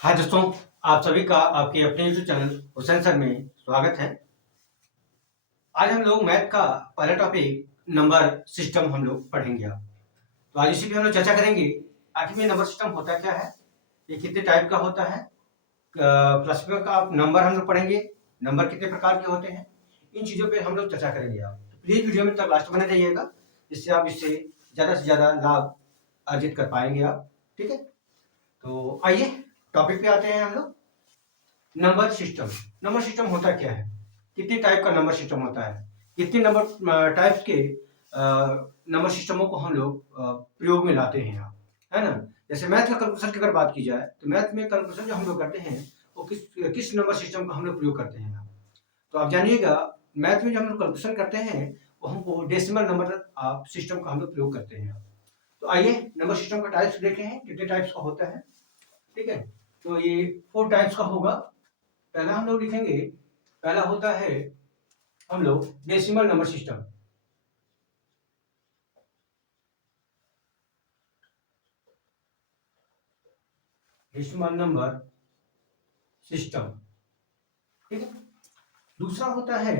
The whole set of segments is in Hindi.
हाय दोस्तों, आप सभी का आपके अपने यूट्यूब चैनल हुसैन सर में स्वागत है। आज हम लोग मैथ का पहला टॉपिक नंबर सिस्टम हम लोग पढ़ेंगे। आप तो आज इसी पे हम लोग चर्चा करेंगे आखिर में नंबर सिस्टम होता क्या है, ये कितने टाइप का होता है, प्लस में का नंबर हम लोग पढ़ेंगे, नंबर कितने प्रकार के होते हैं, इन चीज़ों पे हम लोग चर्चा करेंगे। आप तो प्लीज़ वीडियो में तक लास्ट बने रहिएगा, जिससे आप इससे ज़्यादा से ज़्यादा लाभ अर्जित कर पाएंगे आप। ठीक है, तो आइए टॉपिक पे आते हैं हम लोग। Number system. नंबर सिस्टम होता क्या है, कितने टाइप का नंबर सिस्टम होता है, कितने नंबर टाइप्स के नंबर सिस्टमों को हम लोग प्रयोग में लाते हैं आप, है ना। जैसे मैथ का कैलकुलेशन की अगर बात की जाए तो मैथ में कैलकुलेशन जो हम लोग करते हैं वो किस किस नंबर सिस्टम का हम लोग प्रयोग करते हैं आप। तो आप जानिएगा, मैथ में जो हम लोग कैलकुलेशन करते हैं वो हमको डेसिमल नंबर आप सिस्टम का हम लोग प्रयोग करते हैं। तो आइए नंबर सिस्टम का टाइप्स देखे हैं, कितने टाइप्स का होता है। ठीक है, तो ये 4 टाइप्स का होगा। पहला हम लोग लिखेंगे, पहला होता है हम लोग decimal number system. Decimal number system, ठीक है। दूसरा होता है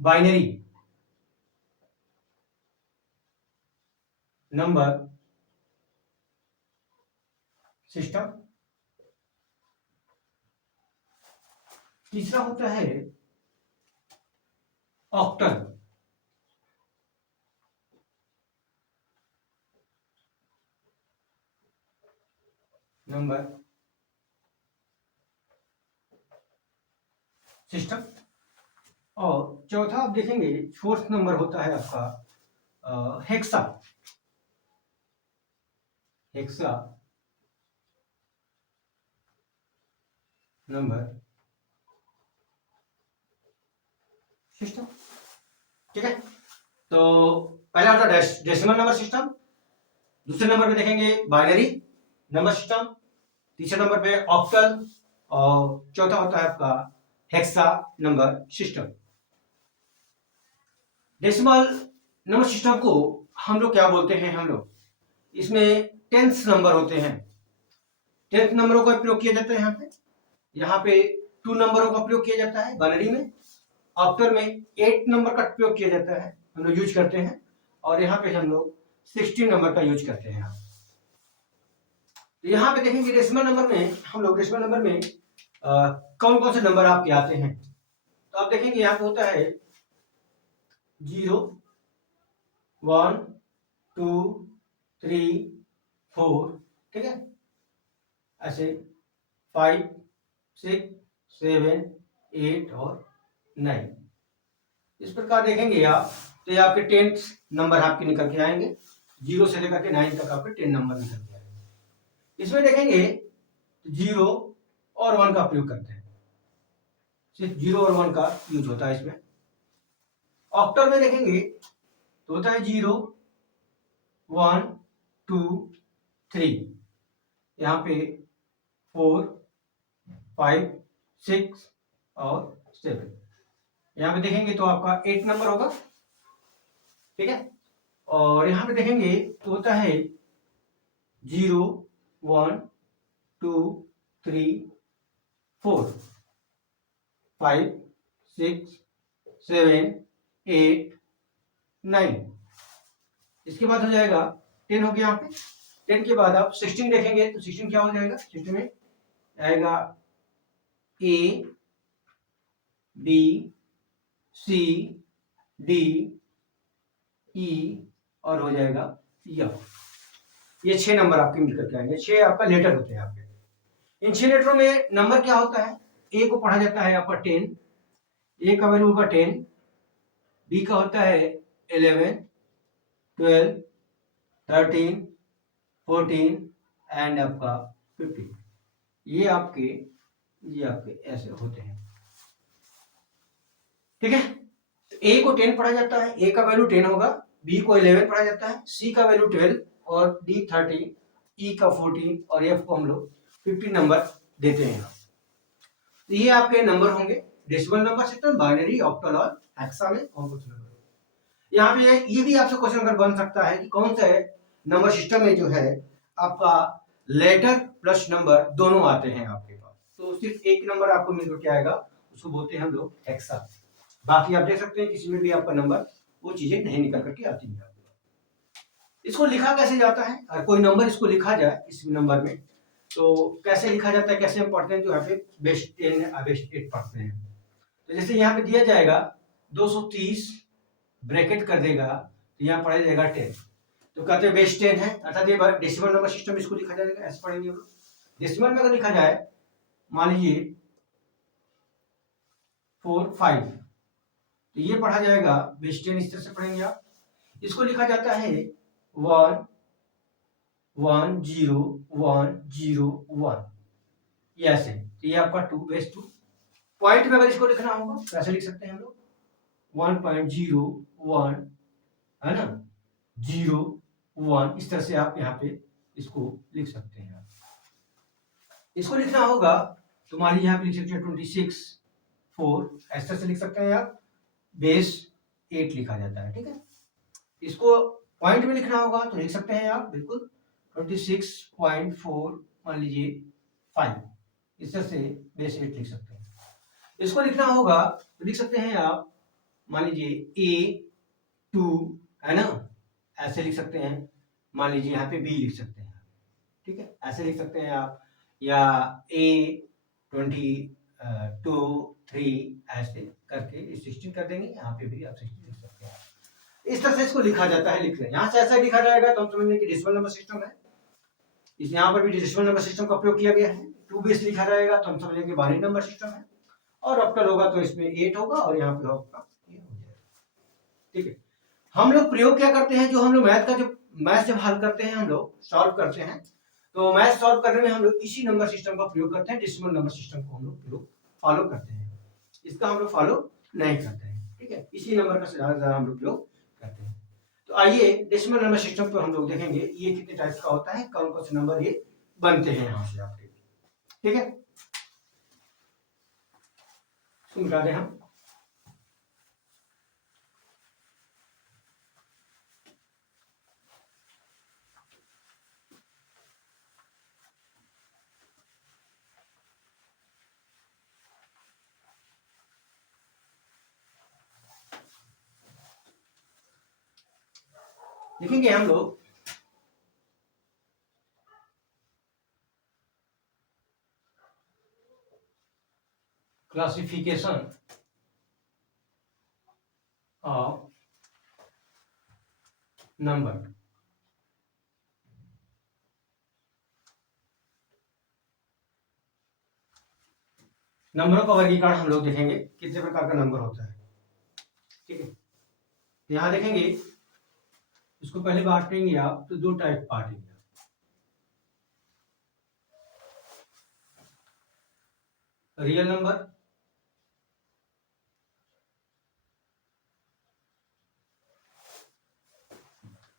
बाइनरी नंबर सिस्टम। तीसरा होता है ऑक्टल नंबर सिस्टम। और चौथा आप देखेंगे, फोर्थ नंबर होता है आपका हेक्सा हेक्सा नंबर सिस्टम। ठीक है, तो पहला होता है डेसिमल नंबर सिस्टम, दूसरे नंबर पे देखेंगे बाइनरी नंबर सिस्टम, तीसरे नंबर पे ऑक्टल, और चौथा होता है आपका hexa number system. Decimal number system को हम लोग क्या बोलते हैं, हम लोग इसमें टेंथ नंबर होते हैं, टेंथ नंबरों का प्रयोग किया जाता है। यहाँ पे 2 नंबरों का प्रयोग किया जाता है बाइनरी में, ऑक्टल में 8 नंबर का प्रयोग किया जाता है, हम लोग यूज करते हैं, और यहाँ पे हम लोग 16 नंबर का यूज करते हैं। तो यहाँ पे देखेंगे डेसिमल नंबर में हम लोग डेसिमल नंबर में कौन कौन से नंबर आपके आते हैं। तो आप देखेंगे यहाँ पे होता है 0, 1, 2, 3, 4, ठीक है, ऐसे 5, 6, 7, 8 और 9। इस प्रकार देखेंगे आप तो ये आपके 10th नंबर आपके निकल के आएंगे, 0 से लेकर के 9 तक आपके 10 नंबर निकल के आएंगे। इसमें देखेंगे 0 और 1 का प्रयोग करते हैं, सिर्फ 0 और 1 का यूज होता है इसमें। ऑक्टल में देखेंगे तो होता है 0, 1, 2, 3, यहाँ पे 4, 5, 6 और 7। यहाँ पे देखेंगे तो आपका 8 नंबर होगा, ठीक है। और यहाँ पे देखेंगे तो होता है 0, 1, 2, 3, 4, 5, 6, 7, 8, 9। इसके बाद हो जाएगा 10 हो गया यहाँ पे। 10 के बाद आप 16 देखेंगे तो 16 क्या हो जाएगा, 16 में आएगा ए, बी, सी, डी, ई और हो जाएगा एफ। ये 6 नंबर आपके मिलकर के आएंगे, 6 आपका लेटर होते हैं आपके। इन 6 लेटरों में नंबर क्या होता है, ए को पढ़ा जाता है आपका 10, ए का वैल्यू होगा 10, बी का होता है 11, 12, 13, 14 एंड आपका 15। ये आपके ऐसे होते हैं, ठीक है। तो ए को 10 पढ़ा जाता है, ए का वैल्यू 10 होगा, बी को 11 पढ़ा जाता है, सी का वैल्यू 12 और डी 30, ई का 14 और एफ को हम लोग 15 नंबर देते हैं। तो ये आपके नंबर होंगे decimal number system, binary, octal और हेक्सा में कौन कौन से नंबर होंगे। यहाँ पे ये भी आपसे क्वेश्चन अगर बन सकता है कि कौन सा नंबर सिस्टम में जो है आपका लेटर प्लस नंबर दोनों आते हैं आपके पास, तो सिर्फ एक नंबर आपको मिलकर क्या आएगा, उसको बोलते हैं हम लोग हेक्सा। बाकी आप देख सकते हैं किसी में भी आपका नंबर वो चीजें नहीं निकल करके आती है। इसको लिखा कैसे जाता है, अगर कोई नंबर इसको लिखा जाए इस नंबर में तो कैसे लिखा जाता है, कैसे हम पढ़ते हैं, जो यहाँ पे बेस 10 बेस 8 पढ़ते हैं। तो जैसे यहाँ पे दिया जाएगा 230 ब्रैकेट कर देगा तो यहाँ पढ़ा जाएगा 10, तो कहते हैं बेस 10 है, अर्थात ये डेसिमल नंबर सिस्टम इसको लिखा जाएगा, ऐसे पढ़ेंगे हम लोग। डेसिमल में अगर लिखा जाए मान लीजिए 4 5 तो ये पढ़ा जाएगा बेस 10, इस तरह से पढ़ेंगे आप। इसको लिखा जाता है 1 1 0 1 0 1, ये ऐसे, तो ये आपका 2 बेस 2। पॉइंट में अगर इसको लिखना होगा तो ऐसे लिख सकते हैं हम लोग 1.01 है ना, 0 1, इस तरह से आप यहाँ पे इसको लिख सकते हैं। इसको लिखना होगा तो मान लीजिए यहाँ पे लिख सकते हैं 26 4, इस तरह से लिख सकते हैं आप, बेस 8 लिखा जाता है, ठीक है। इसको पॉइंट में लिखना होगा तो लिख सकते हैं आप बिल्कुल 26.4 मान लीजिए 5, इस तरह से बेस 8 लिख सकते हैं। इसको लिखना होगा तो लिख सकते हैं आप मान लीजिए A2 है ना, ऐसे लिख सकते हैं, मान लीजिए यहाँ पे B लिख सकते हैं, ठीक है, ऐसे लिख सकते हैं आप, या A22 3 ऐसे करके 16 कर देंगे, यहाँ पे भी आप 16 लिख सकते हैं। इस तरह से इसको लिखा जाता है, लिख लें। यहाँ से ऐसा लिखा जाएगा तो हम समझेंगे कि डेसिमल नंबर सिस्टम है। इस यहाँ पर भी डेसिमल नंबर सिस्टम का प्रयोग किया गया है। 2 बेस लिखा रहेगा तो हम समझेंगे बाइनरी नंबर सिस्टम है, और ऑक्टल होगा तो इसमें 8 होगा और यहाँ पे होगा, ठीक है। हम लोग प्रयोग क्या करते हैं, जो हम लोग मैथ जब हल करते हैं, हम लोग सॉल्व करते हैं, तो मैथ सॉल्व करने में हम लोग इसी नंबर सिस्टम का प्रयोग करते हैं, डेसिमल नंबर सिस्टम को हम लोग प्रयोग फॉलो करते हैं, इसका हम लोग फॉलो नहीं करते हैं, ठीक है। इसी नंबर का ज्यादा हम लोग प्रयोग करते हैं। तो आइए डेसिमल नंबर सिस्टम पर हम लोग देखेंगे ये कितने टाइप का होता है, कौन कौन से नंबर ये बनते हैं यहाँ से आपके, ठीक है। समझा दें हम, लिखेंगे हम लोग क्लासिफिकेशन ऑफ नंबर। नंबरों का वर्गीकरण हम लोग देखेंगे कितने प्रकार का नंबर होता है, ठीक है। यहां देखेंगे इसको पहले बांटेंगे आप तो 2 टाइप बांटेंगे, रियल नंबर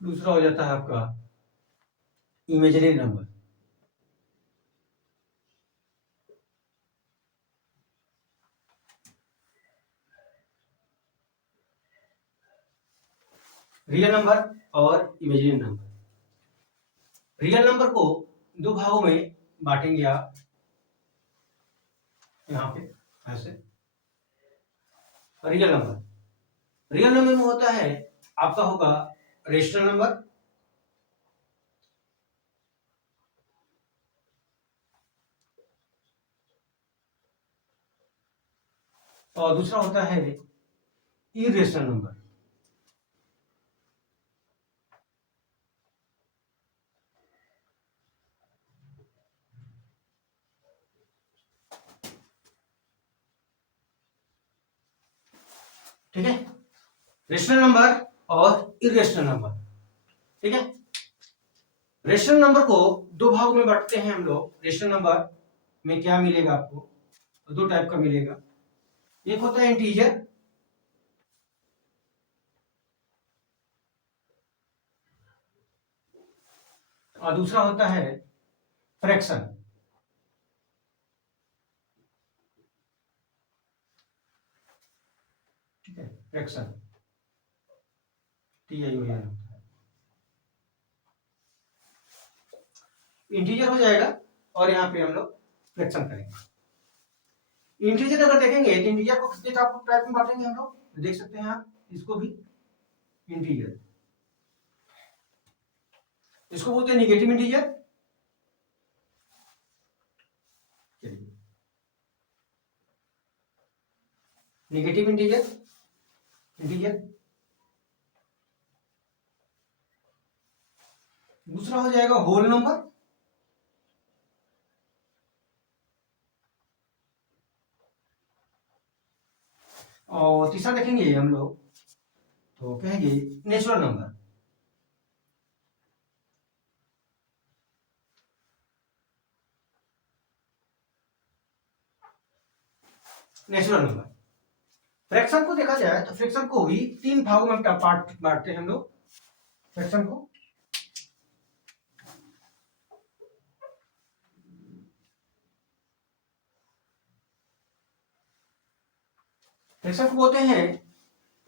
दूसरा हो जाता है आपका इमेजिनरी नंबर। रियल नंबर और इमेजिनरी नंबर। रियल नंबर को 2 भागों में बांटेंगे आप, यहाँ पे ऐसे। रियल नंबर में होता है आपका होगा रेशनल नंबर, और दूसरा होता है इरेशनल नंबर। ठीक है, रेशनल नंबर और इरेशनल नंबर, ठीक है। रेशनल नंबर को 2 भागों में बांटते हैं हम लोग। रेशनल नंबर में क्या मिलेगा आपको, तो 2 टाइप का मिलेगा, एक होता है इंटीजर और दूसरा होता है फ्रैक्शन, ठीक है, फ्रैक्शन TION। इंटीजर हो जाएगा और यहाँ पे हम लोग फ्रैक्शन करेंगे। इंटीजर अगर देखेंगे तो इंटीजर को कितने टाइप में बांटेंगे हम लोग, तो देख सकते हैं आप इसको भी इंटीजर, इसको बोलते हैं negative integer, negative integer, integer. दूसरा हो जाएगा होल नंबर, और तीसरा देखेंगे हम लोग तो कहेंगे natural number. Natural number. Fraction को देखा जाए तो फ्रैक्शन को भी 3 भागों में पार्ट बांटते हैं हम लोग फ्रैक्शन को। फ्रैक्शन को बोलते हैं,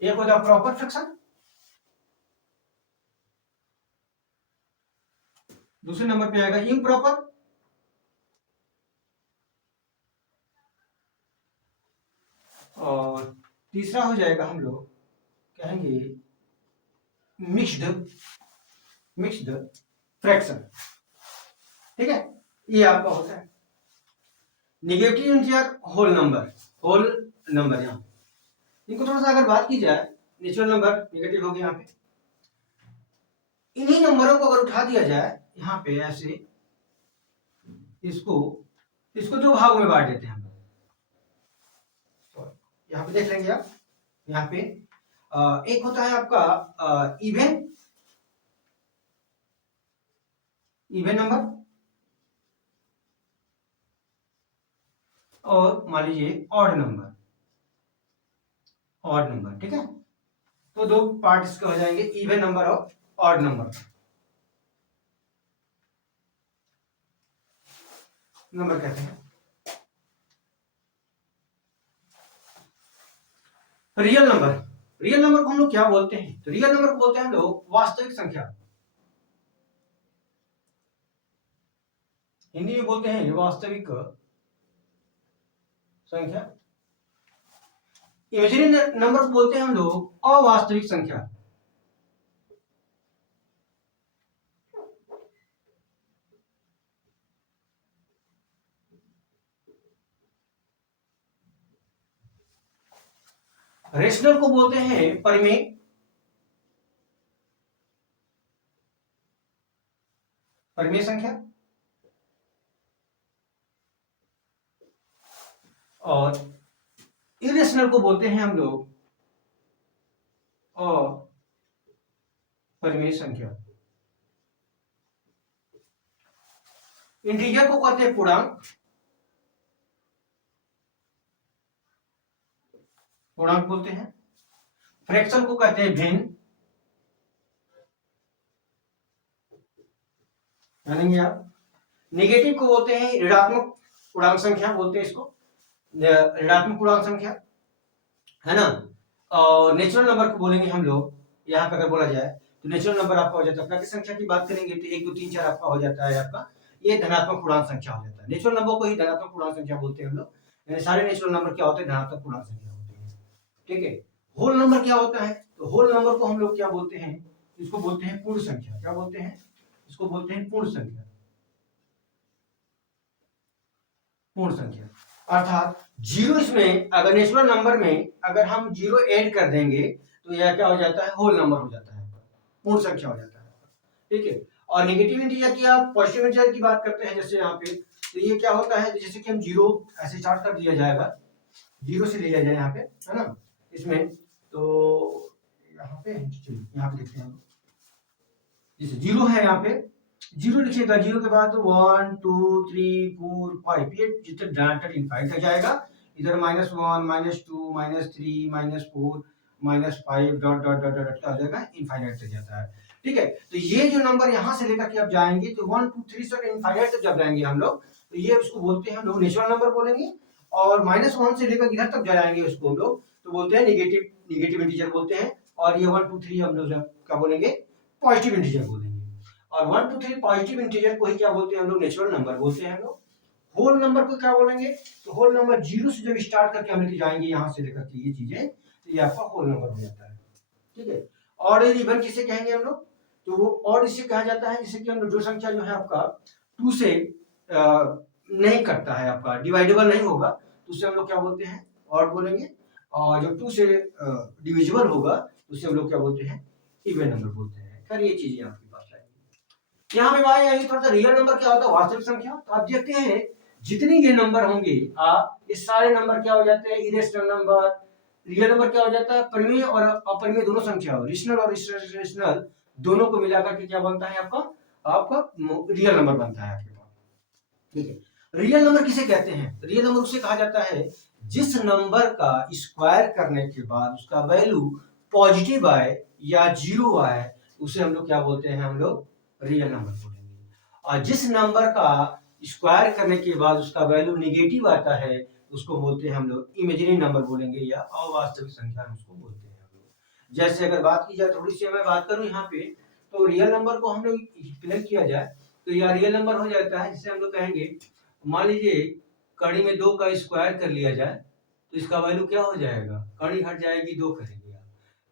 एक होता है प्रॉपर फ्रैक्शन, दूसरे नंबर पे आएगा इम्प्रॉपर, और तीसरा हो जाएगा हम लोग कहेंगे मिक्स्ड फ्रैक्शन। ठीक है, ये आपका होता है निगेटिव इंटीजर होल नंबर यहाँ इनको थोड़ा सा अगर बात की जाए, नेचुरल नंबर निगेटिव हो गया यहाँ पे, इन्हीं नंबरों को अगर उठा दिया जाए यहाँ पे ऐसे, इसको 2 भागों में बांट देते हैं हम लोग। यहाँ पे देख लेंगे आप, यहाँ पे एक होता है आपका इवन नंबर, और मान लीजिए ऑड नंबर। ठीक है, तो 2 पार्ट इसके हो जाएंगे, इवन नंबर और ऑड नंबर कहते हैं। रियल नंबर को हम लोग क्या बोलते हैं, तो रियल नंबर को बोलते हैं हम लोग वास्तविक संख्या, हिंदी में बोलते हैं वास्तविक संख्या। इमेजिनरी नंबर को बोलते हैं हम लोग अवास्तविक संख्या। रेशनल को बोलते हैं परिमेय, संख्या। और इरेशनल को बोलते हैं हम लोग अपरिमेय संख्या। इंटीजर को कहते हैं पूर्णांक बोलते हैं। फ्रैक्शन को कहते हैं भिन्न, जानेंगे आप। नेगेटिव को बोलते हैं ऋणात्मक पूर्णांक संख्या, बोलते हैं इसको ऋणात्मक पूर्णांक संख्या, है ना। और नेचुरल नंबर को बोलेंगे हम लोग, यहाँ पे अगर बोला जाए तो नेचुरल नंबर आपका हो जाता है, प्राकृतिक संख्या की बात करेंगे तो 1 2 3 4 आपका हो जाता है, आपका ये धनात्मक पूर्णांक संख्या हो जाता है। नेचुरल नंबर को ही धनात्मक पूर्णांक संख्या बोलते हैं हम लोग, यानी सारे नेचुरल नंबर क्या होते हैं, धनात्मक पूर्णांक संख्या होते हैं। ठीक है, होल नंबर क्या होता है, तो होल नंबर को हम लोग क्या बोलते हैं, इसको बोलते हैं पूर्ण संख्या। क्या बोलते हैं, इसको बोलते हैं पूर्ण संख्या। अर्थात जीरो, इसमें अगर नेचुरल नंबर में अगर हम 0 ऐड कर देंगे तो यह क्या हो जाता है, होल नंबर हो जाता है, पूर्ण संख्या हो जाता है। ठीक है, और नेगेटिव इंटीजर की आप पॉजिटिव इंटीजर की बात करते हैं, जैसे यहाँ पे तो ये क्या होता है, जैसे कि हम 0 ऐसे स्टार्ट कर दिया जाएगा, 0 से लिया जाए यहाँ पे, है ना, इसमें तो यहाँ पे देखते हैं, जैसे 0 है यहाँ पे, 0 लिखिएगा, 0 के बाद 1 2 3 4 5, ये जितने डायरेक्टर इनफाइनाइट तक जाएगा, इधर -1 -2 -3 -4 -5 डॉट डॉट डॉट डॉट क्या हो जाएगा, इनफाइनाइट तक जाता है। ठीक है, तो ये जो नंबर यहाँ से लेकर के आप जाएंगे तो 1 2 3 से इनफाइनाइट तक जब जाएंगे हम लोग, तो ये उसको बोलते हैं हम लोग नेचुरल नंबर बोलेंगे, और -1 से लेकर इधर तक जाएंगे उसको हम लोग तो बोलते हैं निगेटिव इंटीजर बोलते हैं, और ये 1 2 3 हम लोग क्या बोलेंगे, पॉजिटिव इंटीजर बोलेंगे। और 1 2 3 पॉजिटिव इंटीजर को ही क्या बोलते हैं हम लोग, नेचुरल नंबर बोलते हैं हम लोग। होल नंबर को क्या बोलेंगे, तो होल नंबर जीरो से जब स्टार्ट करके हम लेके जाएंगे यहाँ से लेकर के ये चीजें, तो ये आपका होल नंबर हो जाता है, ठीक है। और इवन किसे कहेंगे हम लोग, तो वो और इससे कहा जाता है जिससे कि हम लोग जो संख्या जो है आपका 2 से नहीं कटता है, आपका डिवाइडेबल नहीं होगा, तो उसे हम लोग क्या बोलते हैं, ऑड बोलेंगे। और जब 2 से डिविजिबल होगा तो उसे हम लोग क्या बोलते हैं, इवन नंबर बोलते हैं। खैर ये चीजें आपके पास आएंगी। यहाँ पे बात आएगी थोड़ा सा रियल नंबर क्या होता है, वास्तविक संख्या। तो आप देखते हैं जितने ये नंबर होंगे ये सारे नंबर क्या हो जाते हैं, इरेशनल नंबर। रियल नंबर क्या हो जाता है, परिमेय और अपरिमेय दोनों संख्या, रेशनल और इरेशनल दोनों को मिलाकर के क्या बनता है आपका, आपका रियल नंबर बनता है आपके पास, ठीक है। रियल नंबर किसे कहते हैं, रियल नंबर उसे कहा जाता है जिस नंबर का स्क्वायर करने के बाद उसका वैल्यू पॉजिटिव आए या जीरो आए, उसे हम लोग क्या बोलते हैं, हम लोग रियल नंबर बोलेंगे। और जिस नंबर का स्क्वायर करने के बाद उसका वैल्यू निगेटिव आता है उसको बोलते हैं हम लोग इमेजिनरी नंबर बोलेंगे, या अवास्तविक संख्या उसको बोलते हैं हम लोग। जैसे अगर बात की जाए, थोड़ी सी मैं बात करूं यहाँ पे, तो रियल नंबर को हम लोग एक्सप्लेन किया जाए तो यह रियल नंबर हो जाता है जिसे हम लोग कहेंगे, मान लीजिए कड़ी में 2 का स्क्वायर कर लिया जाए तो इसका वैल्यू क्या हो जाएगा, कड़ी हट जाएगी 2 करेंगे आप।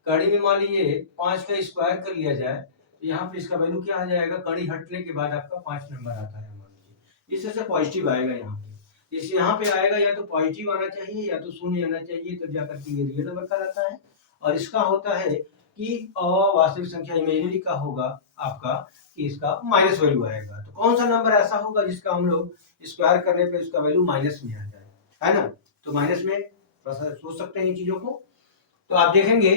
कड़ी में मान लीजिए 5 का स्क्वायर कर लिया जाए तो यहाँ पे इसका वैल्यू क्या आ जाएगा, कड़ी हटने के बाद आपका 5 नंबर आता है मान लीजिए, इससे से पॉजिटिव आएगा यहाँ पे। इस यहाँ पे आएगा या तो पॉजिटिव आना चाहिए या तो शून्य आना चाहिए, तो जाकर के ये रियल नंबर कहलाता है। और इसका होता है कि अवास्तविक संख्या इमेजिनरी का होगा आपका, कि इसका माइनस वैल्यू आएगा। तो कौन सा नंबर ऐसा होगा जिसका हम लोग स्क्वायर करने पे उसका वैल्यू माइनस में आ जाए, है ना। तो माइनस में थोड़ा सा सोच सकते हैं इन चीजों को, तो आप देखेंगे,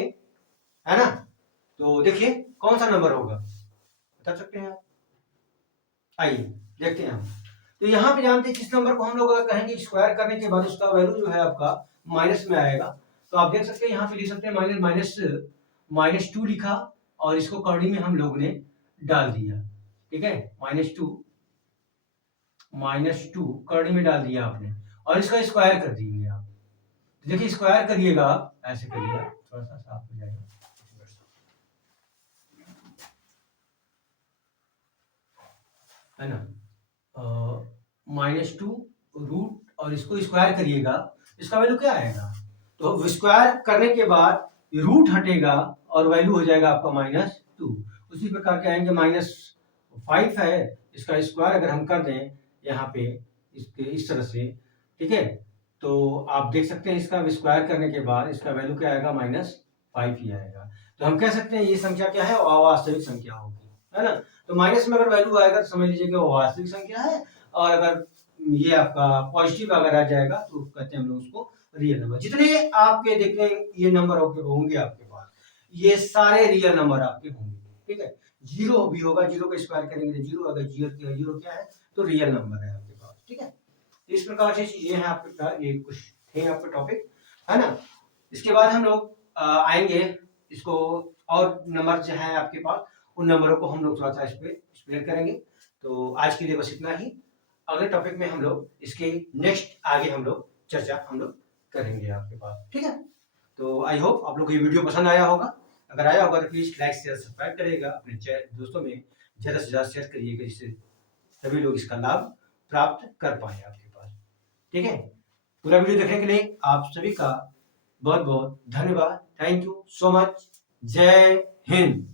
है ना। तो देखिए कौन सा नंबर होगा, बता सकते हैं आप, आइए देखते हैं हम। तो यहाँ पे जानते हैं किस नंबर को हम लोग अगर कहेंगे स्क्वायर करने के बाद उसका वैल्यू जो है आपका माइनस में आएगा, तो आप देख सकते हैं यहाँ पे लिख सकते हैं -2 लिखा और इसको कड़ी में हम लोग ने डाल दिया, ठीक है। -2 कड़ी में डाल दिया आपने और इसका स्क्वायर कर दिए आप। तो देखिए स्क्वायर करिएगा आप, ऐसे करिएगा, थोड़ा सा साफ हो जाएगा, है ना। -2 रूट और इसको स्क्वायर करिएगा, इसका वैल्यू क्या आएगा, तो स्क्वायर करने के बाद रूट हटेगा और वैल्यू हो जाएगा आपका -2। उसी प्रकार के आएंगे -5 है, इसका स्क्वायर अगर हम कर दें यहाँ पे इसके इस तरह से, ठीक है, तो आप देख सकते हैं इसका स्क्वायर करने के बाद इसका वैल्यू क्या आएगा, -5 ही आएगा। तो हम कह सकते हैं ये संख्या क्या है, अवास्तविक संख्या होगी, है ना। तो माइनस में अगर वैल्यू आएगा तो समझ लीजिए कि वो वास्तविक संख्या है, और अगर ये आपका पॉजिटिव अगर आ जाएगा तो कहते हैं हम लोग उसको रियल नंबर। जितने आपके देखने ये नंबर होंगे आपके पास, ये सारे रियल नंबर आपके होंगे, ठीक है। जीरो भी होगा, जीरो का स्क्वायर करेंगे तो जीरो, अगर जीरो क्या है तो रियल नंबर है आपके पास, ठीक है। इस प्रकार से चीजें हैं आपके, ये कुछ थे आपके टॉपिक, है ना। इसके बाद हम लोग आएंगे इसको, और नंबर जो है आपके पास उन नंबरों को हम लोग थोड़ा सा इस पे एक्सप्लेन करेंगे। तो आज के लिए बस इतना ही, अगले टॉपिक में हम लोग इसके नेक्स्ट आगे हम लोग चर्चा हम लोग करेंगे आपके पास, ठीक है। तो आई होप आप लोग को ये वीडियो पसंद आया होगा, अगर आया होगा तो प्लीज लाइक शेयर सब्सक्राइब करिएगा, अपने दोस्तों में ज्यादा से ज्यादा शेयर करिएगा जिससे सभी लोग इसका लाभ प्राप्त कर पाए आपके पास, ठीक है। पूरा वीडियो देखने के लिए आप सभी का बहुत बहुत धन्यवाद, थैंक यू सो मच, जय हिंद।